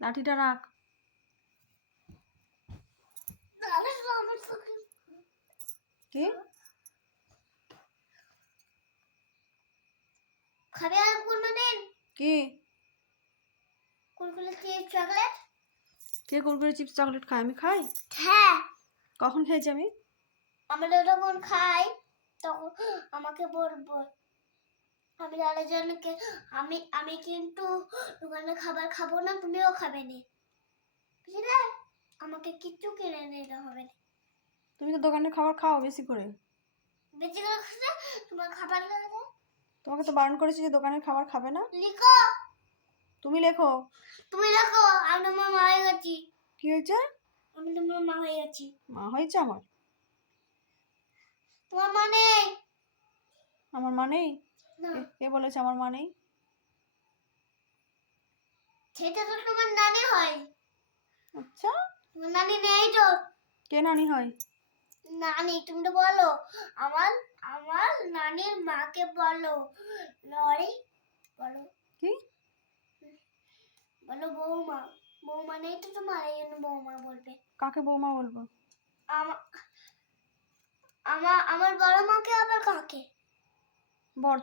লাঠিটা রাখ। কি খাবে আর কোনদিন কি কুরকুরে চিপস চকলেট? কে কুরকুরে চিপস চকলেট খায়? আমি খাই? হ্যাঁ, কখন খেয়েছি আমি? আমরা যখন খাই তখন আমাকে বলবো। আমি আরেকজনকে আমি আমি কিন্তু দোকানে খাবার খাবো না, তুমিও খাবে না, বুঝলে? আমাকে কিচ্ছু কিনে নিতে হবে না। তুমি তো দোকানের খাবার খাও বেশি করে। বেঁচে গেলে খেলে তোমার খাবার লাগে। তোমাকে তো বারণ করেছি যে দোকানের খাবার খাবে না। লিখো, তুমি লেখো। তুমি লেখো। আমি তোমার মা হয়ে গেছি। কি হয়েছে? আমি তোমার মা হয়ে গেছি। মা হয়েছে আমার? তোমার মা নেই। আমার মা নেই? না, কে বলেছে আমার মা নেই? সেটা তো তোমার নানি হয়। আচ্ছা, তোমার নানি নেই তো। কে নানি হয়? নানি, তুমি তো বলো আমার আমার নানির মাকে বলো লরি, বলো কি বলো বৌমা। বৌমা নেই তো তোমার, এই জন্য বৌমা বলবে। কাকে বৌমা বলবো? আমার আমার আমার বড় মাকে আবার কাকে?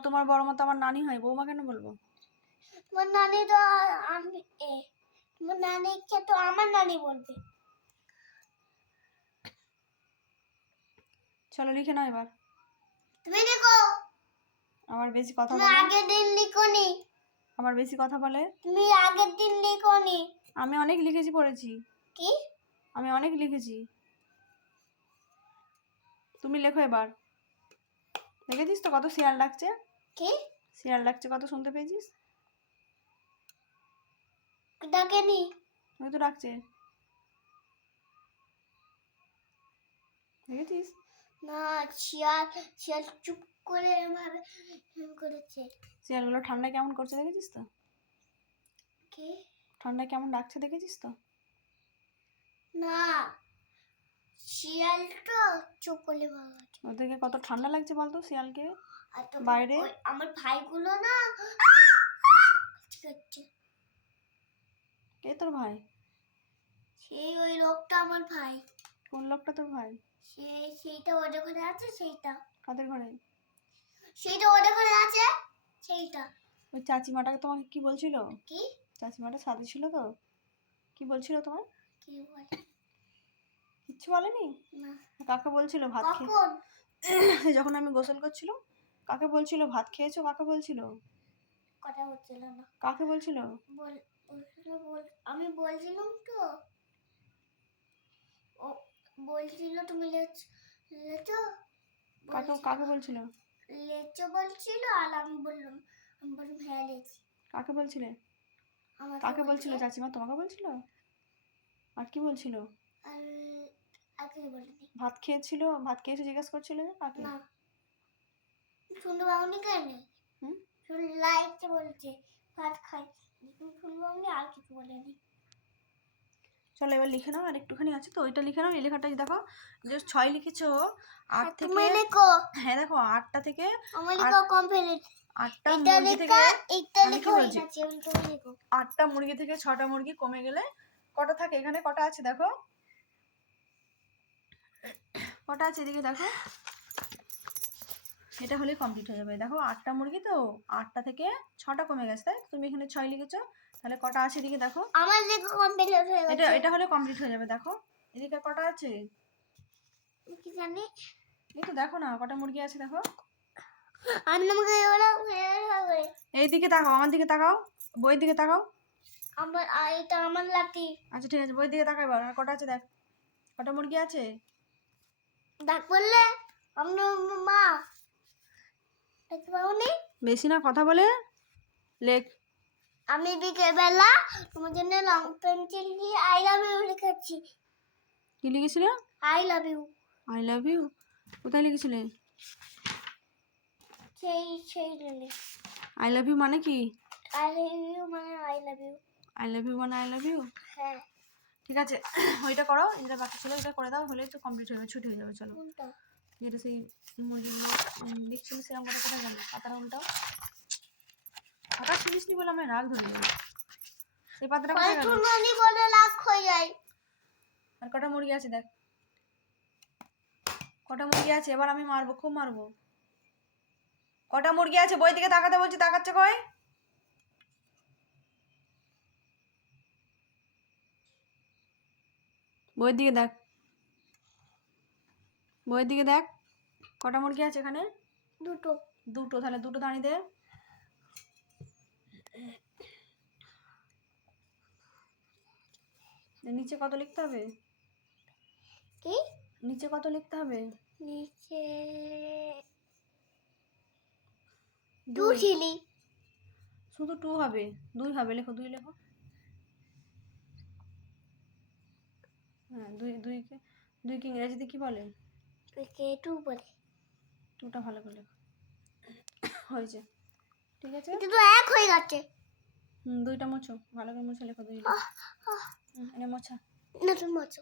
তোমার বড় মা তো আমার নানি হয়, বৌমা কেন বলবো? তোমার নানি তো আমি তোমার নানিকে তো আমার নানি বলবে। চলো লিখে নাও এবার। তুমি লিখো। আমার বেশি কথা তুমি বলে। আগের দিন লিখোনি। আমার বেশি কথা বলে। তুমি আগের দিন লিখোনি। আমি অনেক লিখেছি, পড়েছি। কি? আমি অনেক লিখেছি। তুমি লেখো এবার। দেখেছিস তো কত শিয়াল ডাকছে? কি? শিয়াল ডাকছে কত, শুনতে পেয়েছিস? ডাকেনি। ওই তো ডাকছে, দেখেছিস? না, শিয়াল শিয়াল চুপ করে এভাবে করেছে। শিয়ালগুলো ঠান্ডায় কেমন করছে দেখেছিস তো? কি? ঠান্ডায় কেমন ডাকছে দেখেছিস তো? না, শিয়াল তো চুপ করে ভাগাচ্ছে। ওদেরকে কত ঠান্ডা লাগছে বলতো শিয়ালকে আর তো বাইরে। আমার ভাইগুলো না করছে। কে তোর ভাই? সেই ওই লোকটা আমার ভাই। কোন লোকটা তোর ভাই? সেইটা ওদের ঘরে আছে, সেইটা কাদের ঘরে? সেইটা ওদের ঘরে আছে, সেইটা। ওই চাচিমাটাকে তোমাকে কি বলছিল? কি? চাচিমাটা সাথে ছিল তো? কি বলছিল তোমার? কি বলে? কিচ্ছু বলেনি? না। কাকে বলছিল ভাত খেয়ে? কখন? যখন আমি গোসল করছিল। কাকে বলছিল ভাত খেয়েছো? কাকে বলছিল? কথা হচ্ছিল না। কাকে বলছিল? আমি বলছিলাম তো, ও বলছিল তুমি লেচো কাকে কাকে বলছিল? লেচো বলছিল, আর আমি বললাম হ্যাঁ লেচি। কাকে বলছিলে? আমাকে কাকে বলছে, বলছিল? চাচিমা তোমাকে বলছিল? আর কি বলছিল? আর আগে বলিনি। ভাত খেয়েছিল, ভাত খেয়েছো জিজ্ঞেস করছিল কাকে? না, শুনতে পাওনি কেন? হুম, শুধু লাইটে বলছে ভাত খাই, শুনতে পাওনি, আর কিছু বলেনি। চলো এবার লিখে নাও, আর একটুখানি আছে তো ওইটা লিখে নাও। এই লেখাটা দেখো, যে 6 লিখেছো 8 থেকে। তুমি লিখো। হ্যাঁ দেখো 8টা থেকে আমি লিখো কমপ্লিট। 8টা এটা মুরগি থেকে। এটা আমি লিখো কি হয়ে বলছি? গেছে, আমি তুমি লিখো। 8টা মুরগি থেকে 6টা মুরগি কমে গেলে কটা থাকে? এখানে কটা আছে দেখো, কটা আছে এদিকে দেখো। এটা হলে কমপ্লিট হয়ে যাবে। দেখো 8টা মুরগি তো 8টা থেকে 6টা কমে গেছে, তাই তুমি এখানে 6 লিখেছো, তাহলে কটা আছে এদিকে দেখো। আমার লেখা কমপ্লিট হয়ে গেছে। এটা হলে কমপ্লিট হয়ে যাবে। দেখো এদিকে কটা আছে, কি জানি। এই তো দেখো না কটা মুরগি আছে দেখো। আমি তোমাকে বললাম এইদিকে তাকাও, আমার দিকে তাকাও, বইয়ের দিকে তাকাও। আমার এটা আমার লাঠি। আচ্ছা ঠিক আছে, বইয়ের দিকে তাকাই এবার। আর কটা আছে দেখ, কটা মুরগি আছে। ডাক বললে আমি মা দেখতে পাওনি। বেশি না কথা বলে লেখ। আমি বিকেলবেলা তোমার জন্য রং পেন্সিল দিয়ে আই লাভ ইউ লিখেছি। কি লিখেছিলে? I love you. I love you? কোথায় লিখেছিলে? সেই লেনে। আই লাভ ইউ মানে কি? আই লাভ ইউ মানে I love you. I love you মানে আই লাভ ইউ? হ্যাঁ। ঠিক আছে, ওইটা করো। যেটা বাকি ছিল ওইটা করে দাও, হলে তো কমপ্লিট হয়ে যাবে, ছুটি হয়ে যাবে। চলো, কোনটা? যেটা সেই মুরগিগুলো লিখছিল সেরকম করে কোথায় গেল? পাতাটা উল্টাও। আকাশ শুনিসনি বলে আমার রাগ ধরে যাবে। এই পাতাটা কোথায় গেল? টুনটুনি বলে লাখ হয়ে যায়। আর কটা মুরগি আছে দেখ, কটা মুরগি আছে? এবার আমি মারবো, খুব মারবো। কটা মুরগি আছে? বই দিকে তাকাতে বলছি, তাকাচ্ছে কই? বইয়ের দিকে দেখ, বইয়ের দিকে দেখ, কটা মুরগি আছে এখানে? দুটো। দুটো, তাহলে দুটো দাঁড়িয়ে দে। নিচে কত লিখতে হবে? কি? নিচে কত লিখতে হবে? নিচে দুই। 2 চিলি। শুধু 2 হবে, 2 হবে, লেখো 2 লেখো। হ্যাঁ, 2 কে ইংরেজিতে কি বলে? ওকে 2 বলে। 2টা ভালো করে লেখো। হয়েছে, ঠিক আছে। এটা তো 1 হয়ে গেছে। 2টা মোছো, ভালো করে মুছে লেখো, 2 লেখো। আহ, আহ, এনে মোছা। না তুমি মোছো।